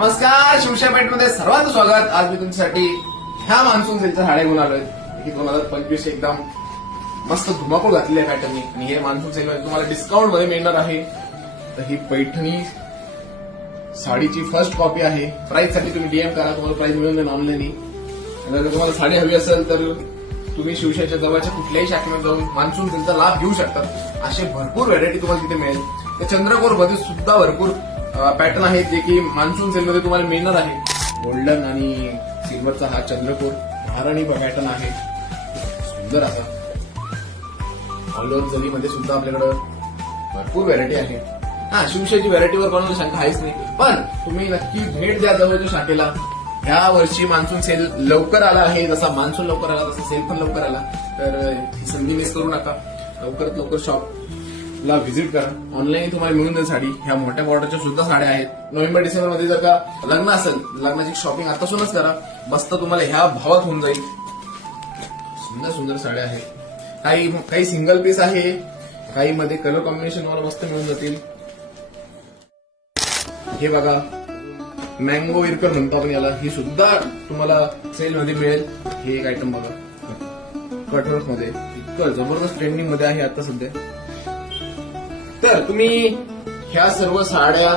नमस्कार, शिवशाही पेठमध्ये सर्वांचं स्वागत. आज मी तुमच्यासाठी ह्या मान्सून सेलच्या साड्या घेऊन आलोय की 2025 एकदम मस्त धुमाकूळ घातलेली आहे पॅटर्ननी. आणि हे मान्सून सेलमध्ये तुम्हाला डिस्काउंट मध्ये मिळणार आहे. तर ही पैठणी साडीची फर्स्ट कॉपी आहे. प्राइस साठी तुम्ही डीएम करा, तुम्हाला प्राइस मिळून जाईल ऑनलाईन. जर तुम्हाला साडी हवी असेल तर तुम्ही शिवशाहीच्या जवळच्या कुठल्याही शाखेमध्ये जाऊन मान्सून सेलचा लाभ घेऊ शकतात. असे भरपूर व्हरायटी तुम्हाला तिथे मिळेल. त्या चंद्रकोर मध्ये सुद्धा भरपूर पॅटर्न आहेत जे की मान्सून सेलमध्ये तुम्हाला मिळणार आहे. गोल्डन आणि सिल्वरचा हा चंद्रकोर महाराणी पॅटर्न आहे, सुंदर असा. ऑल ओव्हर जरीमध्ये सुद्धा आपल्याकडे भरपूर व्हरायटी आहे. शिवशाहीची व्हरायटीवर कोणाला शंका आहेच नाही, पण तुम्ही नक्की भेट द्या जवळच्या शाखेला. ह्या वर्षी मान्सून सेल लवकर आला आहे. जसा मान्सून लवकर आला तसा सेल पण लवकर आला. तर ही संधी मिस करू नका. लवकरात लवकर शॉपला व्हिजिट करा. ऑनलाईन तुम्हाला मिळून जाईल साडी. ह्या मोठ्या बॉर्डरच्या सुद्धा साड्या आहेत. नोव्हेंबर डिसेंबर मध्ये जर का लग्न असेल, लग्नाची शॉपिंग आतापासूनच करा. मस्त तुम्हाला ह्या भावात होऊन जाईल. सुंदर सुंदर साड्या आहेत. काही सिंगल पीस आहे, काही मध्ये कलर कॉम्बिनेशन मला मस्त मिळून जातील. हे बघा, मँगो विरकर म्हणतो आपण याला. ही सुद्धा तुम्हाला सेल मध्ये मिळेल. हे एक आयटम बघा, कटवर्क मध्ये इतकं जबरदस्त ट्रेंडिंग मध्ये आहे आता सध्या. तर तुम्ही ह्या सर्व साड्या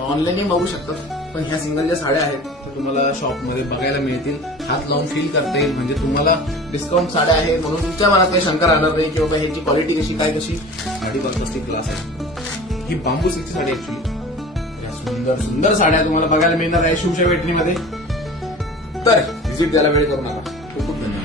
ऑनलाईन बघू शकता, पण ह्या सिंगल ज्या साड्या आहेत त्या तुम्हाला शॉपमध्ये बघायला मिळतील. हात लावून फील करता येईल. म्हणजे तुम्हाला डिस्काउंट साड्या आहेत म्हणून तुमच्या मनात काही शंका राहणार नाही की बाबा ह्याची क्वालिटी कशी काय कशी. साडी फंटास्टिक क्लास आहे. ही बांबू सिल्कची साडी ऍक्च्युली. सुंदर सुंदर साड्या तुम्हाला बघायला मिळणार आहे शिवशाही पेठणीमध्ये. तर व्हिजिट द्यायला वेळ करू नका. खूप खूप धन्यवाद.